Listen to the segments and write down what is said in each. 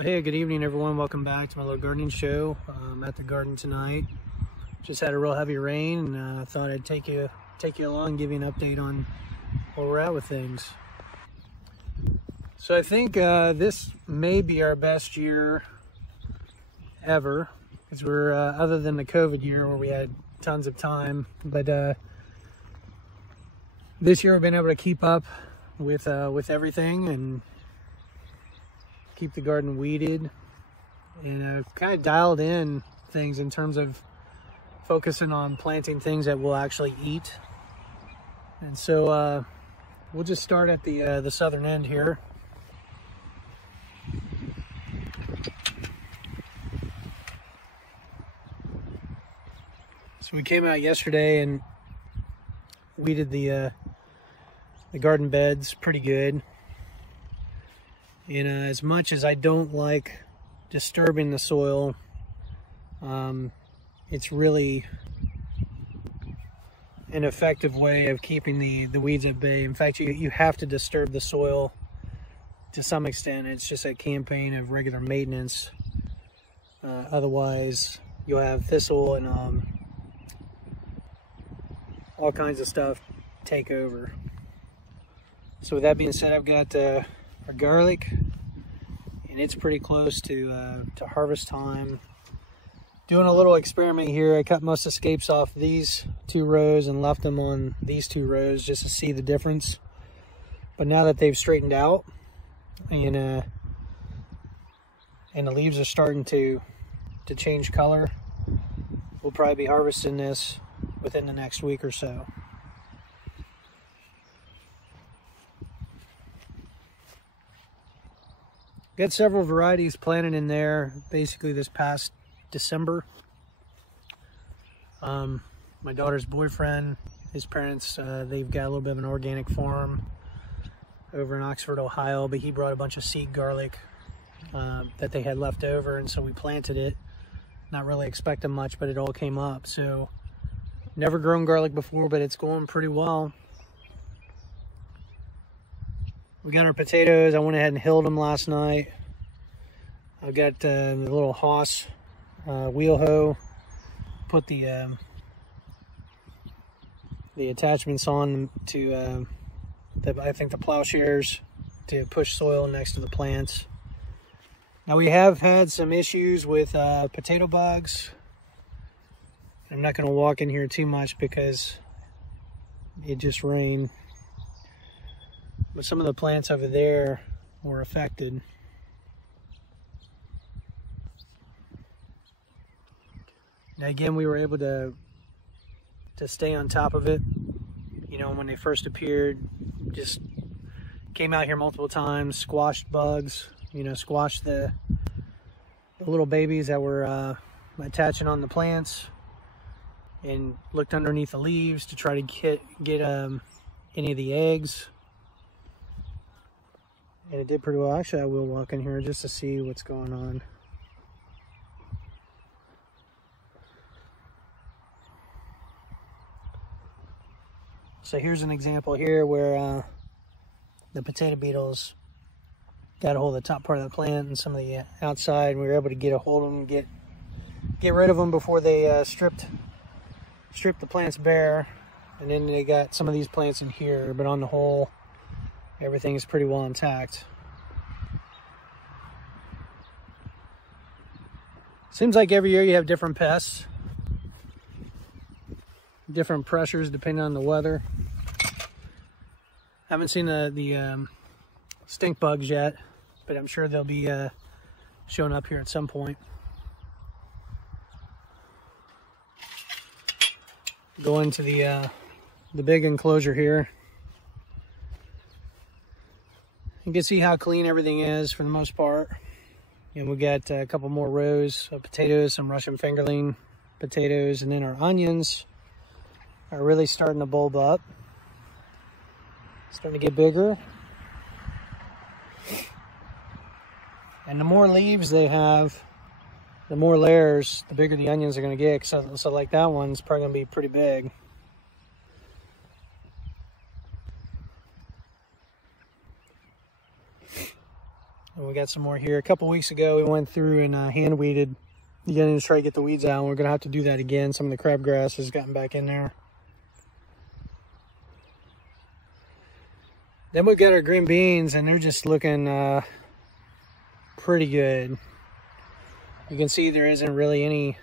Well, hey, good evening, everyone. Welcome back to my little gardening show. I'm at the garden tonight. Just had a real heavy rain, and I thought I'd take you along, give you an update on where we're at with things. So I think this may be our best year ever, because we're other than the COVID year where we had tons of time, but this year we've been able to keep up with everything and keep the garden weeded, and kind of dialed in things in terms of focusing on planting things that we'll actually eat. And so we'll just start at the southern end here. So we came out yesterday and weeded the garden beds pretty good. And as much as I don't like disturbing the soil, it's really an effective way of keeping the weeds at bay. In fact, you have to disturb the soil to some extent. It's just a campaign of regular maintenance. Otherwise, you'll have thistle and all kinds of stuff take over. So with that being said, I've got our garlic, and it's pretty close to harvest time. Doing a little experiment here. I cut most scapes off these two rows and left them on these two rows just to see the difference. But now that they've straightened out and the leaves are starting to change color, we'll probably be harvesting this within the next week or so. Got several varieties planted in there basically this past December. My daughter's boyfriend, his parents, they've got a little bit of an organic farm over in Oxford, Ohio, but he brought a bunch of seed garlic that they had left over, and so we planted it. Not really expecting much, but it all came up. So never grown garlic before, but it's going pretty well. We got our potatoes. I went ahead and hilled them last night. I've got the little Haas wheel hoe. Put the attachments on to I think the plowshares to push soil next to the plants. Now we have had some issues with potato bugs. I'm not going to walk in here too much because it just rained. But some of the plants over there were affected. Now again, we were able to stay on top of it. You know, when they first appeared, just came out here multiple times, squashed bugs, you know, squashed the little babies that were attaching on the plants, and looked underneath the leaves to try to get any of the eggs. And it did pretty well. Actually, I will walk in here just to see what's going on. So here's an example here where the potato beetles got a hold of the top part of the plant and some of the outside, and we were able to get a hold of them, get rid of them before they stripped the plants bare. And then they got some of these plants in here, but on the whole, everything is pretty well intact. Seems like every year you have different pests, different pressures depending on the weather. Haven't seen the stink bugs yet, but I'm sure they'll be showing up here at some point. Go into the big enclosure here. You can see how clean everything is for the most part. And we got a couple more rows of potatoes, some Russian fingerling potatoes, and then our onions are really starting to bulb up. Starting to get bigger. And the more leaves they have, the more layers, the bigger the onions are going to get. So like that one's probably going to be pretty big. And we got some more here. A couple weeks ago, we went through and hand weeded again to try to get the weeds out. And we're going to have to do that again. Some of the crabgrass has gotten back in there. Then we've got our green beans, and they're just looking pretty good. You can see there isn't really any,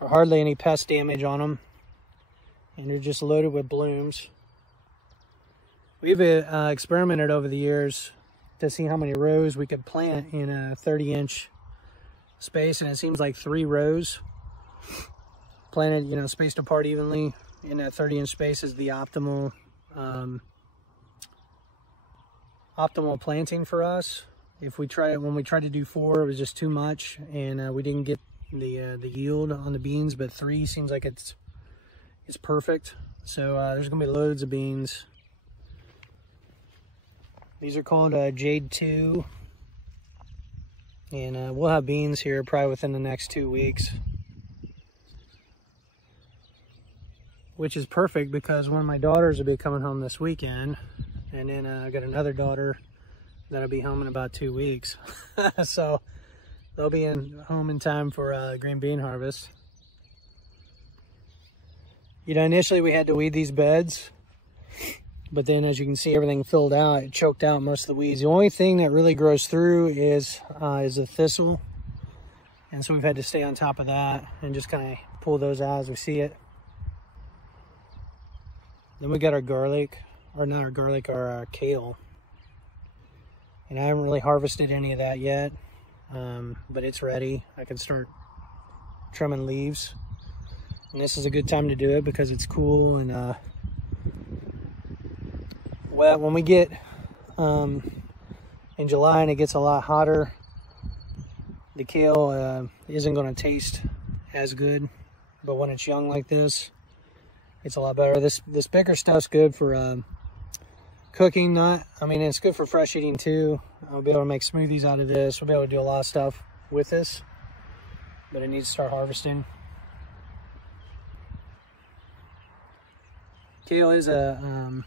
or hardly any pest damage on them. And they're just loaded with blooms. We've experimented over the years to see how many rows we could plant in a 30-inch space, and it seems like 3 rows planted, you know, spaced apart evenly in that 30-inch space is the optimal optimal planting for us. If we try it, when we tried to do 4, it was just too much, and we didn't get the yield on the beans. But 3 seems like it's perfect. So there's gonna be loads of beans. These are called Jade 2, and we'll have beans here probably within the next 2 weeks, which is perfect because one of my daughters will be coming home this weekend, and then I got another daughter that'll be home in about 2 weeks. So they'll be home in time for green bean harvest. You know, initially we had to weed these beds, but then as you can see, everything filled out. It choked out most of the weeds. The only thing that really grows through is a thistle. And so we've had to stay on top of that and just kind of pull those out as we see it. Then we got our garlic, or not our garlic, our kale. And I haven't really harvested any of that yet, but it's ready. I can start trimming leaves. And this is a good time to do it because it's cool and well, when we get in July and it gets a lot hotter, the kale isn't going to taste as good. But when it's young like this, it's a lot better. This bigger stuff's good for cooking. I mean, it's good for fresh eating too. I'll be able to make smoothies out of this. We'll be able to do a lot of stuff with this, but it needs to start harvesting. Kale is a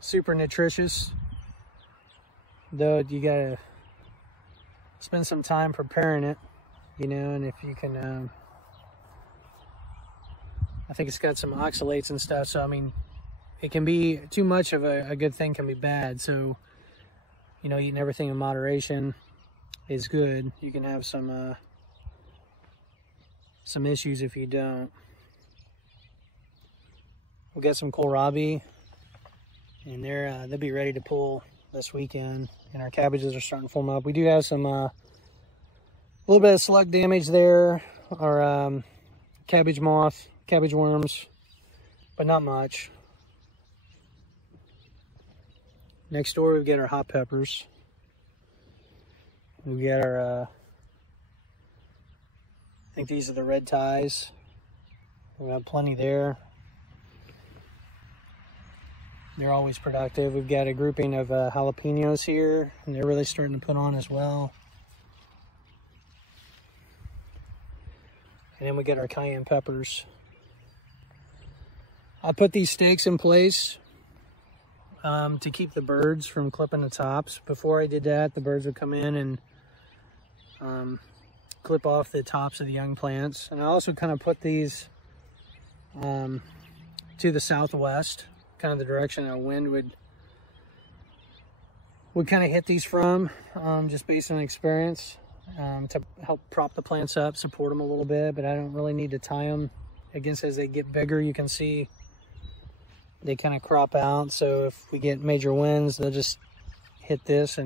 super nutritious, though you gotta spend some time preparing it, you know. And if you can, I think it's got some oxalates and stuff, so I mean, it can be too much of a good thing can be bad. So, you know, eating everything in moderation is good. You can have some issues if you don't. We'll get some kohlrabi, and they'll be ready to pull this weekend. And our cabbages are starting to form up. We do have some a little bit of slug damage there, our cabbage moth, cabbage worms, but not much. Next door, we've got our hot peppers. We've got our, I think these are the red ties. We have plenty there. They're always productive. We've got a grouping of jalapenos here, and they're really starting to put on as well. And then we got our cayenne peppers. I put these stakes in place to keep the birds from clipping the tops. Before I did that, the birds would come in and clip off the tops of the young plants. And I also kind of put these to the southwest, kind of the direction that wind would kind of hit these from, just based on experience, to help prop the plants up, support them a little bit. But I don't really need to tie them against. As they get bigger, you can see they kind of crop out. So if we get major winds, they'll just hit this,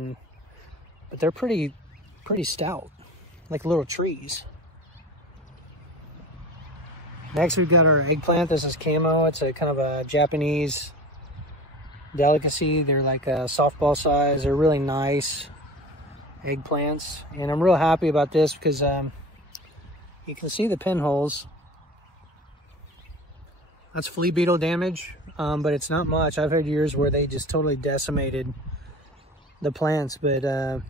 but they're pretty stout, like little trees. Next, we've got our eggplant. This is camo. It's a kind of a Japanese delicacy. They're like a softball size. They're really nice eggplants, and I'm real happy about this because you can see the pinholes. That's flea beetle damage, but it's not much. I've had years where they just totally decimated the plants, but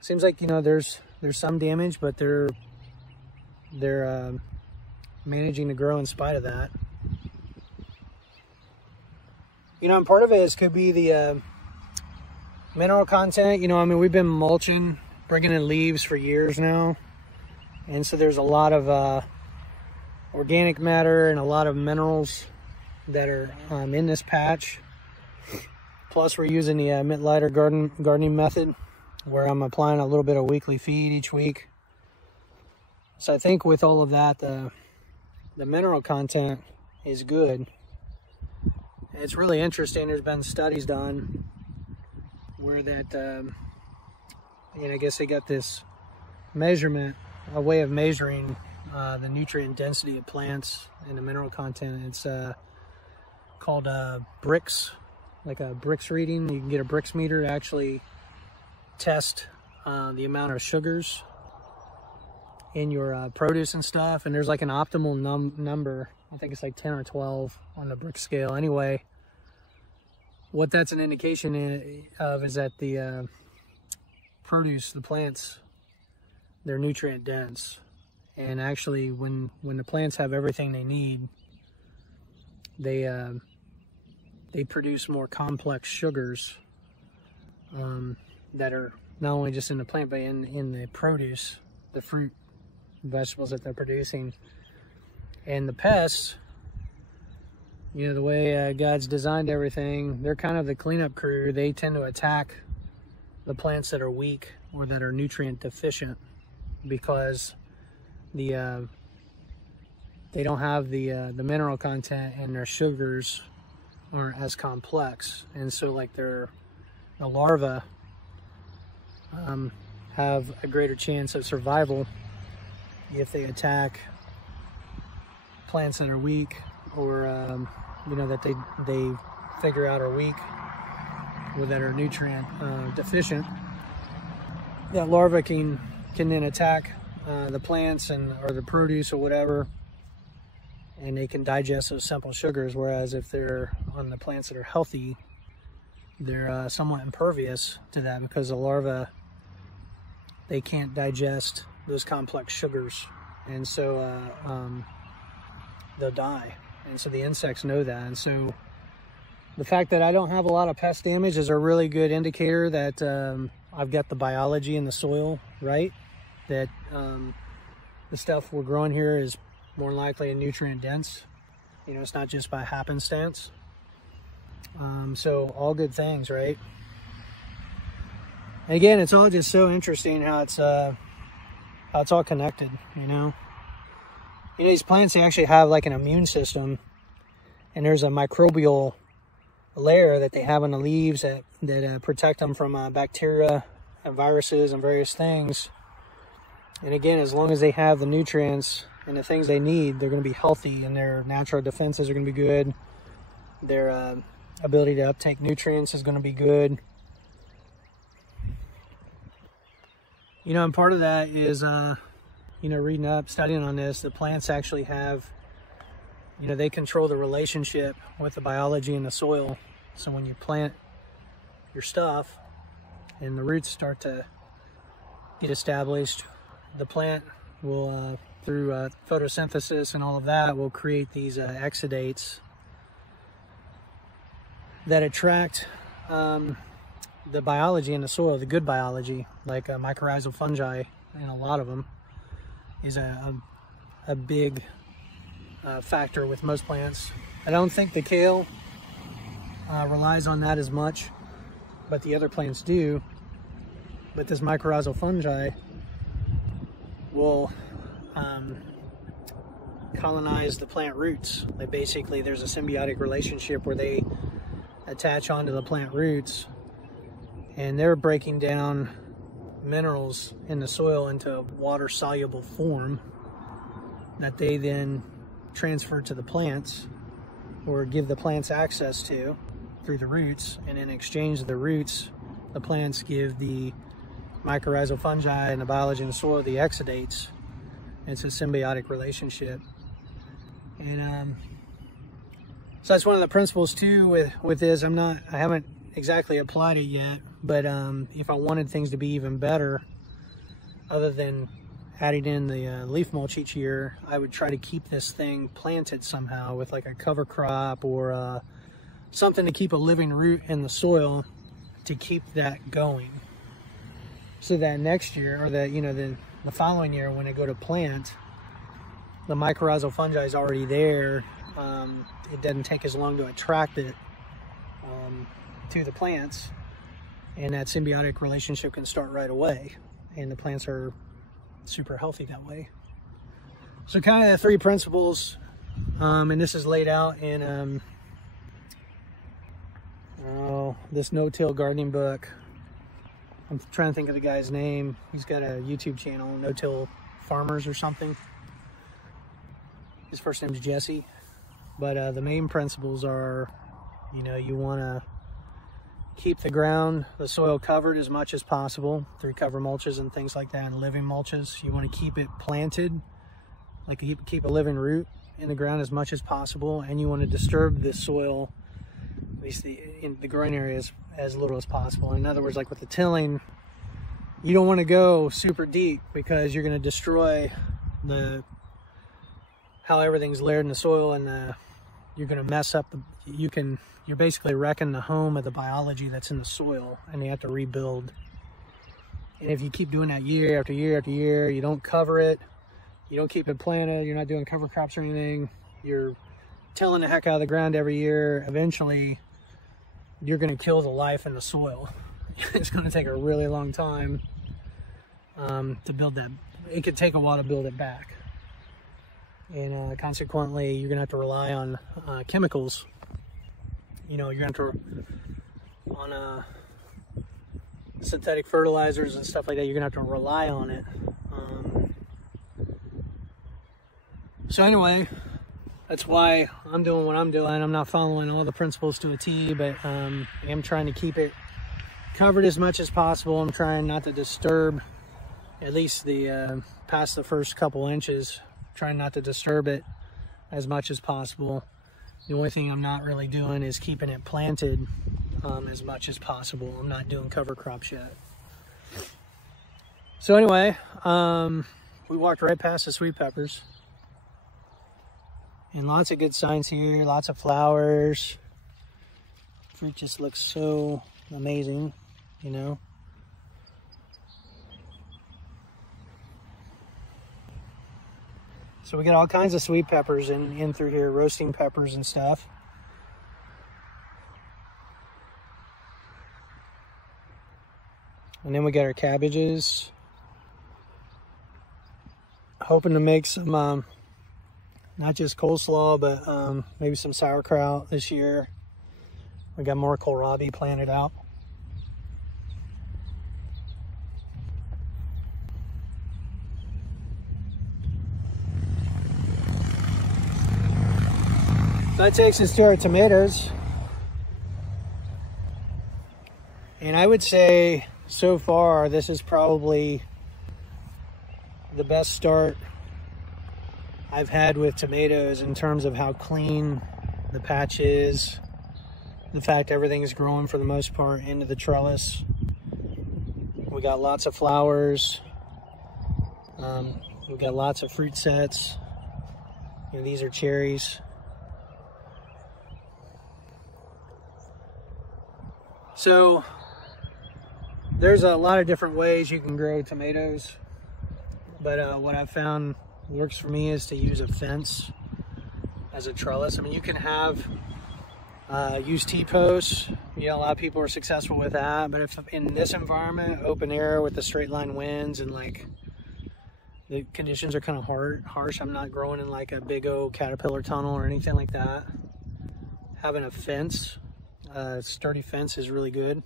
seems like, you know, there's some damage, but they're managing to grow in spite of that. You know, and part of it could be the Mineral content, you know, I mean, we've been mulching, bringing in leaves for years now. And so there's a lot of organic matter and a lot of minerals that are in this patch. Plus we're using the Mint Lighter gardening method, where I'm applying a little bit of weekly feed each week. So I think with all of that, the mineral content is good. And it's really interesting. There's been studies done where that, I guess they got this measurement, a way of measuring the nutrient density of plants and the mineral content. It's called Brix, like a Brix reading. You can get a Brix meter to actually test the amount of sugars in your produce and stuff. And there's like an optimal number. I think it's like 10 or 12 on the Brix scale. Anyway, what that's an indication of is that the produce, the plants, they're nutrient dense. And actually when the plants have everything they need, they produce more complex sugars that are not only just in the plant, but in the produce, the fruit, vegetables that they're producing. And the pests, you know, the way God's designed everything, they're kind of the cleanup crew. They tend to attack the plants that are weak or that are nutrient deficient, because they don't have the mineral content, and their sugars aren't as complex. And so like the larvae have a greater chance of survival if they attack plants that are weak, or you know, that they figure out are weak or that are nutrient deficient. That larva can then attack the plants or the produce or whatever, and they can digest those simple sugars. Whereas if they're on the plants that are healthy, they're somewhat impervious to that, because the larvae, they can't digest those complex sugars, and so they'll die. And so the insects know that. And so the fact that I don't have a lot of pest damage is a really good indicator that I've got the biology in the soil right, that the stuff we're growing here is more than likely nutrient dense. You know, it's not just by happenstance. So all good things, right? And again, it's all just so interesting how it's all connected, you know? You know, these plants, they actually have like an immune system, and there's a microbial layer that they have on the leaves that protect them from bacteria and viruses and various things. And again, as long as they have the nutrients and the things they need, they're going to be healthy, and their natural defenses are going to be good. Their ability to uptake nutrients is going to be good. You know, and part of that is, you know, reading up, studying on this, the plants actually have, you know, they control the relationship with the biology in the soil. So when you plant your stuff and the roots start to get established, the plant will, through photosynthesis and all of that, will create these exudates that attract the biology in the soil, the good biology, like mycorrhizal fungi, and a lot of them is a big factor with most plants. I don't think the kale relies on that as much, but the other plants do. But this mycorrhizal fungi will colonize the plant roots. Like basically, there's a symbiotic relationship where they attach onto the plant roots, and they're breaking down minerals in the soil into a water-soluble form that they then transfer to the plants, or give the plants access to through the roots. And in exchange of the roots, the plants give the mycorrhizal fungi and the biology in the soil the exudates. It's a symbiotic relationship. And so that's one of the principles too with this. I haven't exactly applied it yet, but if I wanted things to be even better, other than adding in the leaf mulch each year, I would try to keep this thing planted somehow with like a cover crop, or something to keep a living root in the soil, to keep that going, so that next year, or the following year, when I go to plant, the mycorrhizal fungi is already there. It doesn't take as long to attract it to the plants, and that symbiotic relationship can start right away, and the plants are super healthy that way. So kind of the three principles, and this is laid out in this no-till gardening book. I'm trying to think of the guy's name. He's got a YouTube channel, No-Till Farmers or something. His first name's Jesse. But the main principles are, you want to keep the soil covered as much as possible through cover mulches and things like that, and living mulches. You want to keep it planted, like keep a living root in the ground as much as possible, and you want to disturb the soil, at least in the growing areas, as little as possible. In other words, like with the tilling, you don't want to go super deep, because you're going to destroy how everything's layered in the soil, and you're going to mess up you're basically wrecking the home of the biology that's in the soil, and you have to rebuild. And if you keep doing that year after year after year, you don't cover it, you don't keep it planted, you're not doing cover crops or anything, you're tilling the heck out of the ground every year, eventually you're going to kill the life in the soil. It's going to take a really long time to build that. It could take a while to build it back. And consequently, you're going to have to rely on chemicals. You're going to have to, on synthetic fertilizers and stuff like that, you're going to have to rely on it. So anyway, that's why I'm doing what I'm doing. I'm not following all the principles to a T, but I am trying to keep it covered as much as possible. I'm trying not to disturb, at least past the first couple inches, trying not to disturb it as much as possible. The only thing I'm not really doing is keeping it planted as much as possible. I'm not doing cover crops yet. So anyway, we walked right past the sweet peppers, and lots of good signs here, lots of flowers. Fruit just looks so amazing, So we got all kinds of sweet peppers in through here, roasting peppers and stuff. And then we got our cabbages. Hoping to make some, not just coleslaw, but maybe some sauerkraut this year. We got more kohlrabi planted out. That takes us to our tomatoes. And I would say so far this is probably the best start I've had with tomatoes in terms of how clean the patch is. The fact everything is growing for the most part into the trellis. We got lots of flowers. We got lots of fruit sets. These are cherries. So there's a lot of different ways you can grow tomatoes, but what I've found works for me is to use a fence as a trellis. I mean, you can use T-posts. A lot of people are successful with that, but if in this environment, open air with the straight line winds, and like the conditions are kind of harsh, I'm not growing in like a big old caterpillar tunnel or anything like that. Having a fence, sturdy fence, is really good.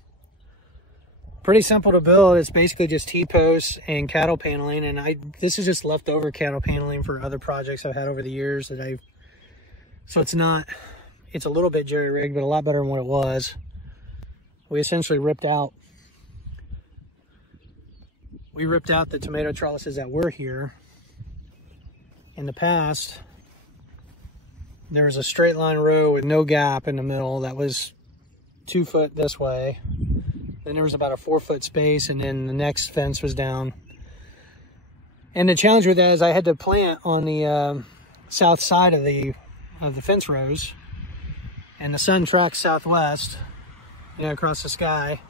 Pretty simple to build. It's basically just T-posts and cattle paneling, and this is just leftover cattle paneling for other projects I've had over the years so it's a little bit jerry-rigged, but a lot better than what it was. We essentially ripped out the tomato trellises that were here. In the past, there was a straight line row with no gap in the middle that was 2 foot this way. Then there was about a 4 foot space, and then the next fence was down. And the challenge with that is I had to plant on the south side of the fence rows, and the sun tracks southwest, across the sky.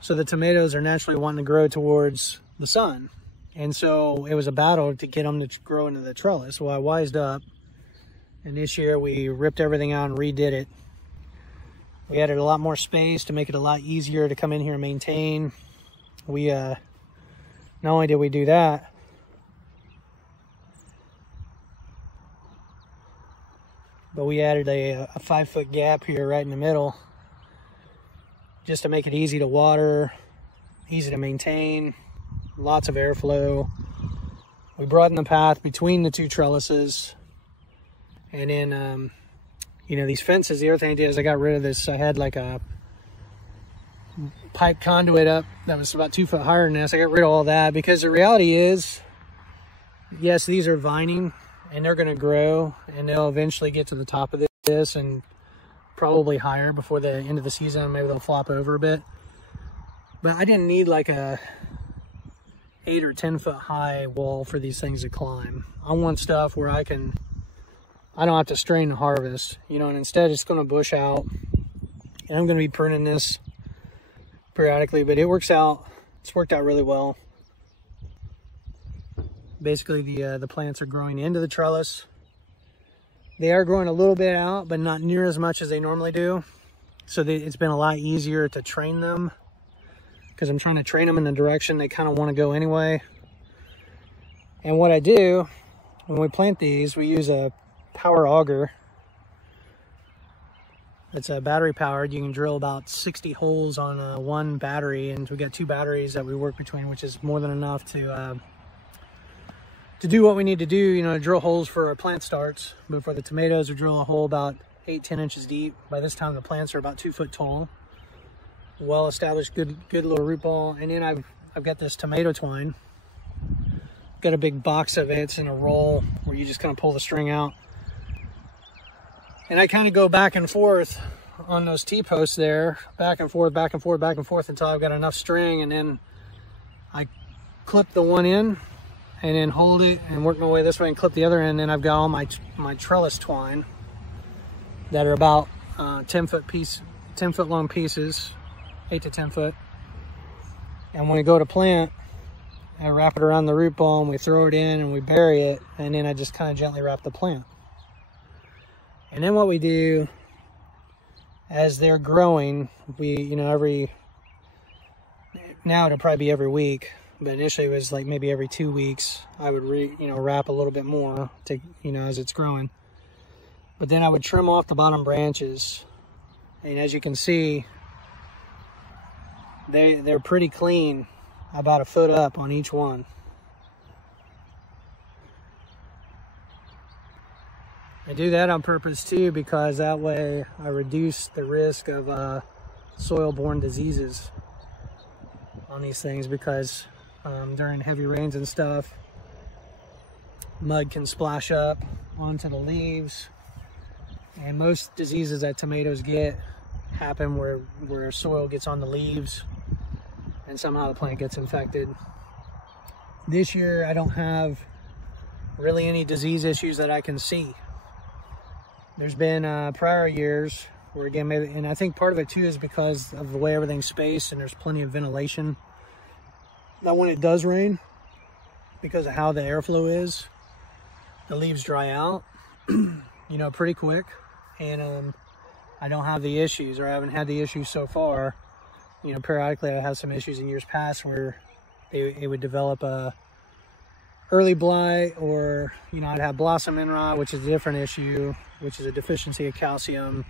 So the tomatoes are naturally wanting to grow towards the sun. And so it was a battle to get them to grow into the trellis. Well, I wised up, and this year we ripped everything out and redid it. We added a lot more space to make it a lot easier to come in here and maintain. We, not only did we do that, but we added a 5-foot gap here right in the middle, just to make it easy to water, easy to maintain, lots of airflow. We broadened the path between the two trellises. And then, you know, these fences, the other thing I did is I got rid of this. I had like a pipe conduit up that was about 2 foot higher than this. I got rid of all that because the reality is, yes, these are vining and they're going to grow and they'll eventually get to the top of this and probably higher before the end of the season. Maybe they'll flop over a bit. But I didn't need like a 8 or 10 foot high wall for these things to climb. I want stuff where I don't have to strain the harvest, you know, and instead it's going to bush out. And I'm going to be pruning this periodically, but it works out. It's worked out really well. Basically, the plants are growing into the trellis. They are growing a little bit out, but not near as much as they normally do. So it's been a lot easier to train them because I'm trying to train them in the direction they kind of want to go anyway. And what I do when we plant these, we use a power auger. It's a battery powered. You can drill about 60 holes on one battery, and we got 2 batteries that we work between, which is more than enough to do what we need to do, you know, drill holes for our plant starts. But for the tomatoes, we drill a hole about 8-10 inches deep. By this time, the plants are about 2 foot tall. Well established, good little root ball. And then I've got this tomato twine. Got a big box of it. It's in a roll where you just kind of pull the string out. And I kind of go back and forth on those T-posts there, back and forth, back and forth, back and forth until I've got enough string, and then I clip the one in and then hold it and work my way this way and clip the other end. And then I've got all my trellis twine that are about 10 foot long pieces, 8 to 10 foot. And when we go to plant, I wrap it around the root ball and we throw it in and we bury it, and then I just kind of gently wrap the plant. And then what we do as they're growing, we, you know, now it'll probably be every week, but initially it was like maybe every 2 weeks, I would wrap a little bit more to, you know, as it's growing. But then I would trim off the bottom branches. And as you can see, they're pretty clean, about 1 foot up on each one. I do that on purpose too, because that way I reduce the risk of soil-borne diseases on these things, because during heavy rains and stuff, mud can splash up onto the leaves, and most diseases that tomatoes get happen where soil gets on the leaves and somehow the plant gets infected. This year I don't have really any disease issues that I can see. There's been prior years where, again, maybe, and I think part of it too is because of the way everything's spaced and there's plenty of ventilation, that when it does rain, because of how the airflow is, the leaves dry out, you know, pretty quick. And I don't have the issues, or I haven't had the issues so far. You know, periodically I had some issues in years past where it would develop a early blight, or, you know, I'd have blossom end rot, which is a different issue, which is a deficiency of calcium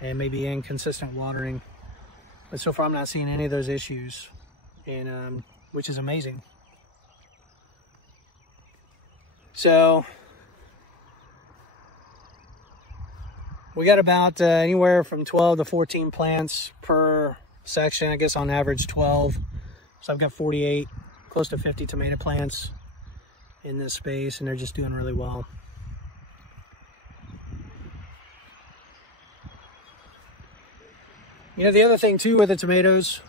and maybe inconsistent watering. But so far I'm not seeing any of those issues, and which is amazing. So we got about anywhere from 12 to 14 plants per section. I guess on average 12. So I've got 48, close to 50 tomato plants in this space, and they're just doing really well. You know, the other thing too with the tomatoes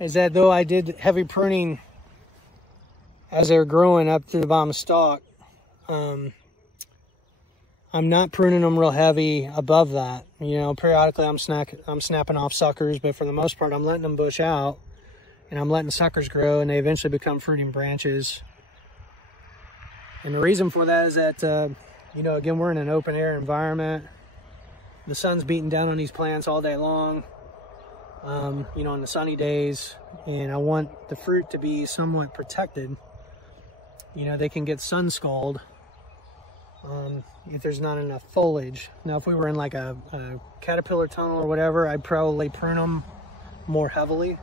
is that though I did heavy pruning as they're growing up through the bottom stalk, I'm I'm not pruning them real heavy above that. You know, periodically I'm snapping off suckers, but for the most part, I'm letting them bush out and I'm letting suckers grow, and they eventually become fruiting branches. And the reason for that is that, you know, again, we're in an open air environment. The sun's beating down on these plants all day long, you know, on the sunny days, and I want the fruit to be somewhat protected. You know, they can get sun scald if there's not enough foliage. Now, if we were in like a caterpillar tunnel or whatever, I'd probably prune them more heavily,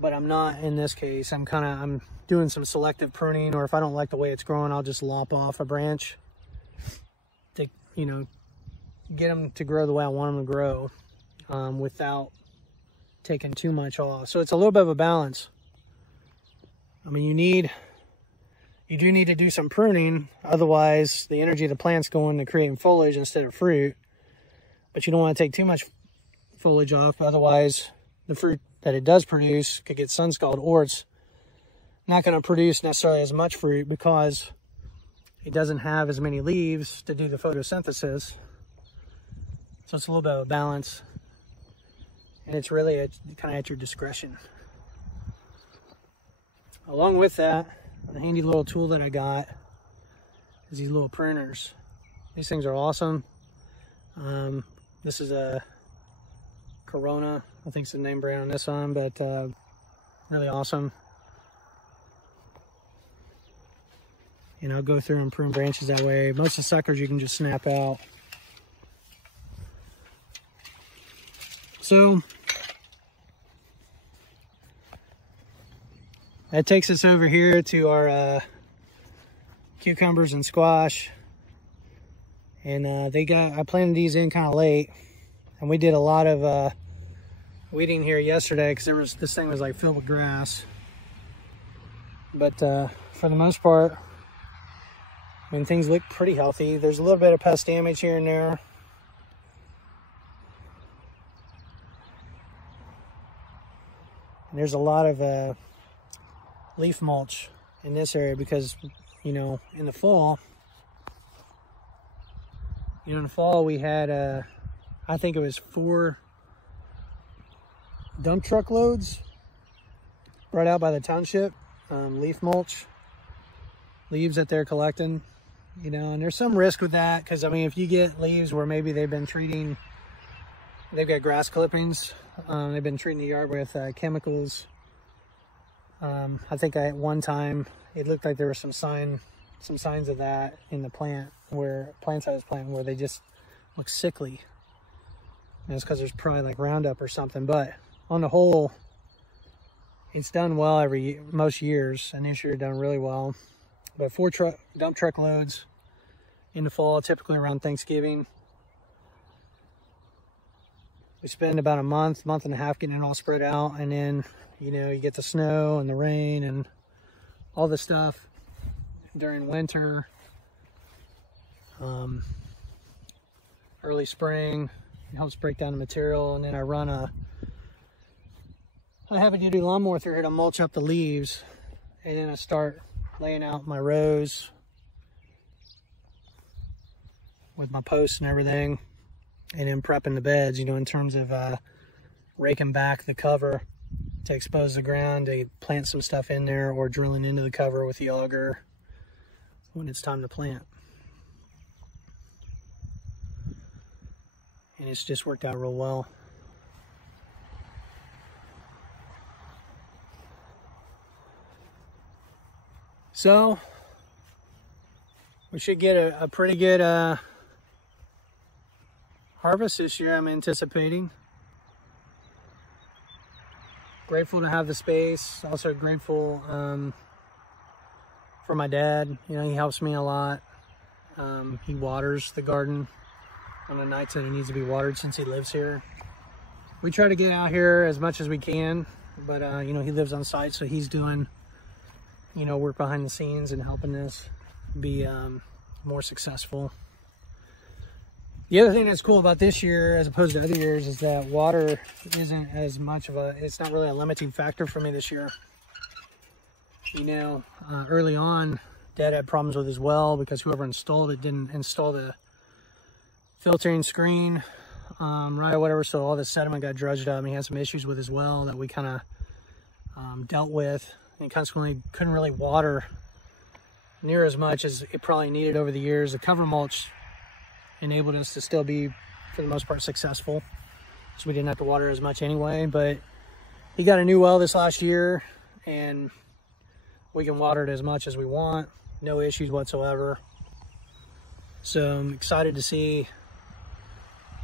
but I'm not in this case. I'm doing some selective pruning, or if I don't like the way it's growing, I'll just lop off a branch to, you know, get them to grow the way I want them to grow, without taking too much off. So it's a little bit of a balance. I mean, you do need to do some pruning, otherwise the energy of the plant's going to creating foliage instead of fruit. But you don't want to take too much foliage off, otherwise the fruit that it does produce could get sun scald, or it's not going to produce necessarily as much fruit because it doesn't have as many leaves to do the photosynthesis. So it's a little bit of a balance, and it's really kind of at your discretion. Along with that, a handy little tool that I got is these little pruners. These things are awesome. This is a Corona, I think it's the name brand on this one, but really awesome. And I'll go through and prune branches that way. Most of the suckers you can just snap out. So that takes us over here to our cucumbers and squash. And I planted these in kind of late, and we did a lot of weeding here yesterday because this thing was like filled with grass. But for the most part, I mean, things look pretty healthy. There's a little bit of pest damage here and there. And there's a lot of leaf mulch in this area because, you know, in the fall we had, I think it was 4 dump truck loads brought out by the township, leaf mulch, leaves that they're collecting, you know, and there's some risk with that because, I mean, if you get leaves where maybe they've got grass clippings, they've been treating the yard with chemicals. I think at one time it looked like there was some signs of that in the plants I was planting where they just look sickly. And it's because there's probably like Roundup or something, but on the whole, it's done well most years, and this year done really well. But 4 dump truck loads in the fall, typically around Thanksgiving. We spend about a month and a half getting it all spread out, and then, you know, you get the snow and the rain and all the stuff during winter, early spring. It helps break down the material, and then I have a duty lawnmower through here to mulch up the leaves, and then I start laying out my rows with my posts and everything, and then prepping the beds, you know, in terms of raking back the cover to expose the ground, to plant some stuff in there, or drilling into the cover with the auger when it's time to plant. And it's just worked out real well. So we should get a pretty good harvest this year, I'm anticipating. Grateful to have the space. Also grateful for my dad. You know, he helps me a lot. He waters the garden on the nights that it needs to be watered since he lives here. We try to get out here as much as we can, but you know, he lives on site, so he's doing, you know, work behind the scenes and helping us be more successful. The other thing that's cool about this year as opposed to other years is that water isn't as much of it's not really a limiting factor for me this year. You know, early on Dad had problems with as well because whoever installed it didn't install the filtering screen right or whatever, so all the sediment got dredged up, and he had some issues with as well that we kind of dealt with, and consequently couldn't really water near as much as it probably needed over the years. The cover mulch enabled us to still be, for the most part, successful, so we didn't have to water as much anyway. But he got a new well this last year, and we can water it as much as we want, no issues whatsoever. So I'm excited to see,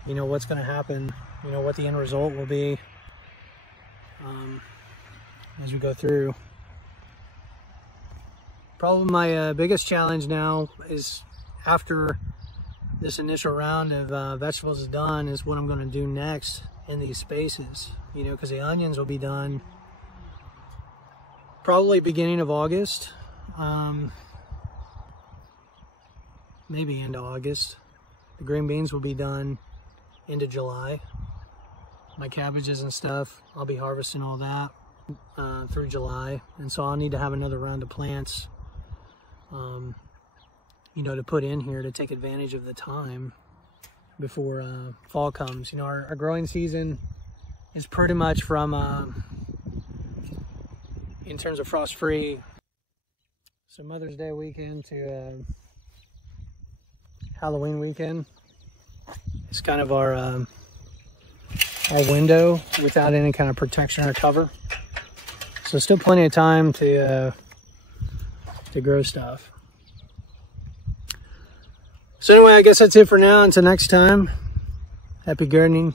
you know, what's going to happen, you know, what the end result will be as we go through. Probably my biggest challenge now is, after this initial round of vegetables is done, is what I'm going to do next in these spaces, you know, because the onions will be done probably beginning of August, maybe into August. The green beans will be done into July. My cabbages and stuff, I'll be harvesting all that through July, and so I'll need to have another round of plants, you know, to put in here to take advantage of the time before fall comes. You know, our growing season is pretty much from, in terms of frost-free, so Mother's Day weekend to Halloween weekend. It's kind of our window without any kind of protection or cover. So still plenty of time to grow stuff. So anyway, I guess that's it for now. Until next time, happy gardening.